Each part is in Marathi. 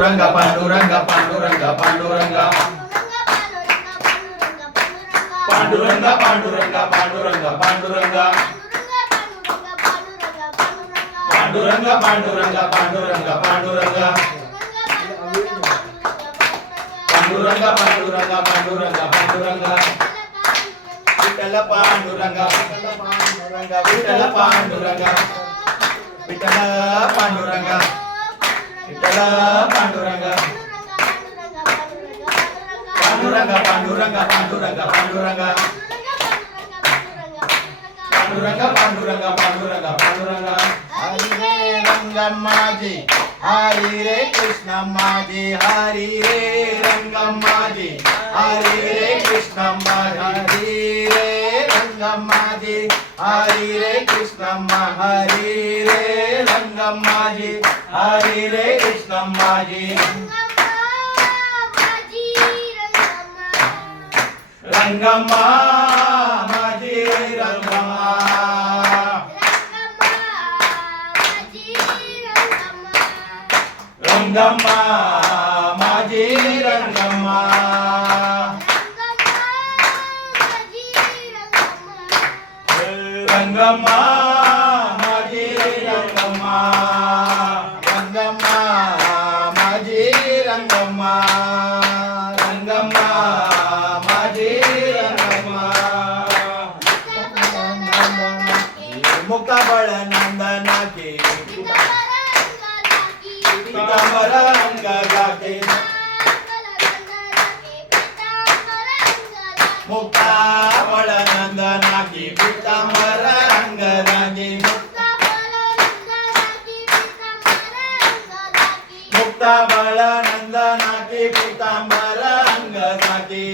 पांडुरंगा पांडुरंगा पांडुरंगा पांडुरंगा पांडुरंगा पांडुरंगा पांडुरंगा पांडुरंगा पांडुरंगा पांडुरंगा पांडुरंगा पांडुरंगा पांडुरंगा पांडुरंगा पांडुरंगा पांडुरंगा विठ्ठल पांडुरंगा विठ्ठल पांडुरंगा विठ्ठल पांडुरंगा विठ्ठल पांडुरंगा पांडुरंगा पांडुरंगा पांडुरंगा पांडुरंगा पांडुरंगा पांडुरंगा पांडुरंगा पांडुरंगा हरी रे रंगम्माजी हरी रे कृष्णम्माजी हरी रे रंगम्माजी हरी रे कृष्णम्मा हरी रे रंगम्माजी हरी रे कृष्णम्मा हरी रे रंगम्माजी हरी रे कृष्णम्माजी रंगम्मा माझी रंगम्मा रंगम्मा माझी रंगम्मा रंगम्मा माझी रंगम्मा रंगम्मा माझी रंगम्मा रंगम्मा माझी रंगम्मा मुक्ताबळ नंदनाची पीतांबर अंगजाचे मुक्ताबळ नंदनाची पीतांबर अंगजाचे मुक्ताबळ नंदनाची पीतांबर अंगजाचे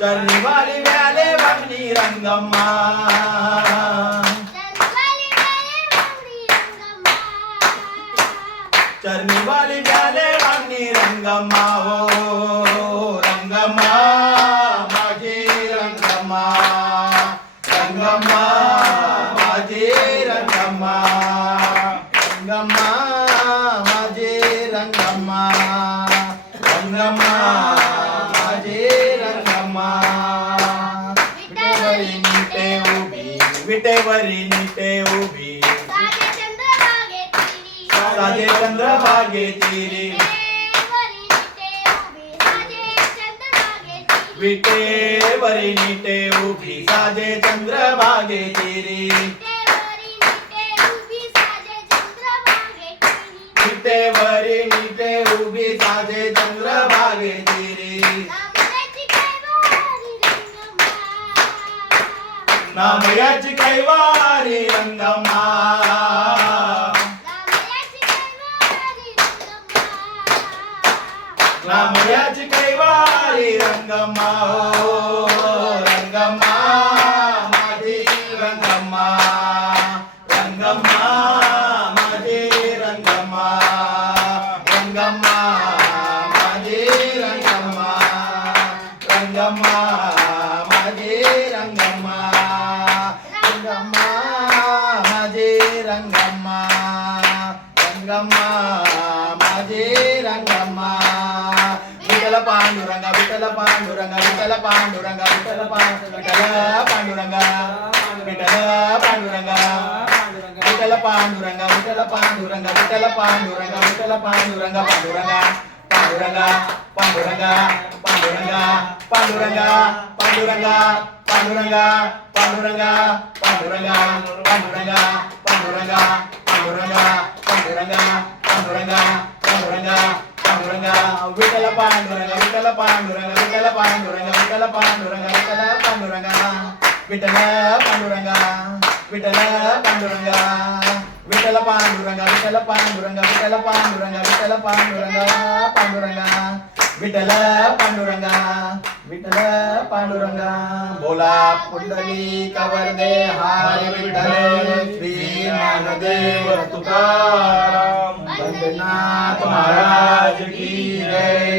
चरणी वाली व्याले वागणी रंगम्मा चरणी वाली व्याले वागणी रंगम्मा हो रंगम्मा माझी रंगम्मा रंगम्मा माझी रंगम्मा रंगम्मा माझी रंगम्मा रंगम्मा माझी रंगम्मा विटेवरी नीटे उभी विटेवरी नीटे उभी साजे चंद्रभागे तिरी विटेवरी नीटे उभी साजे चंद्रभागे तिरी विटेवरी नीटे उभी साजे चंद्रभागे तिरी नामयाची कैवारी रंगम्मा नामयाची कैवारी रंगम्मा हो रंगम्मा माझी रंगम्मा रंगम्मा माझी रंगम्मा रंगम्मा माझी रंगम्मा रंगम्मा माझी रंगम्मा रंगम्मा माझी रंगम्मा रंगम्मा माझी रंगम्मा विठ्ठल पांडुरंगा विठ्ठल पांडुरंगा विठ्ठल पांडुरंगा विठ्ठल पांडुरंगा विठ्ठल पांडुरंगा विठ्ठल पांडुरंगा विठ्ठल पांडुरंगा विठ्ठल पांडुरंगा विठ्ठल पांडुरंगा पांडुरंगा पांडुरंगा पांडुरंगा पांडुरंगा पांडुरंगा पांडुरंगा पांडुरंगा पांडुरंगा पांडुरंगा पांडुरंगा पांडुरंगा पांडुरंगा पांडुरंगा पांडुरंगा पांडुरंगा विठ्ठल पांडुरंगा विठ्ठल पांडुरंगा विठ्ठल पांडुरंगा विठ्ठल पांडुरंगा विठ्ठल पांडुरंगा विठ्ठल पांडुरंगा विठ्ठल पांडुरंगा विठ्ठल पांडुरंगा विठ्ठल पांडुरंगा विठ्ठल पांडुरंगा विठ्ठल पांडुरंगा पांडुरंगा विठ्ठल पांडुरंगा विठ्ठल पांडुरंगा बोला पुंडलिक वरदे हरी विठ्ठल श्री ज्ञानदेव तुकाराम वंदनाथ महाराज की जय।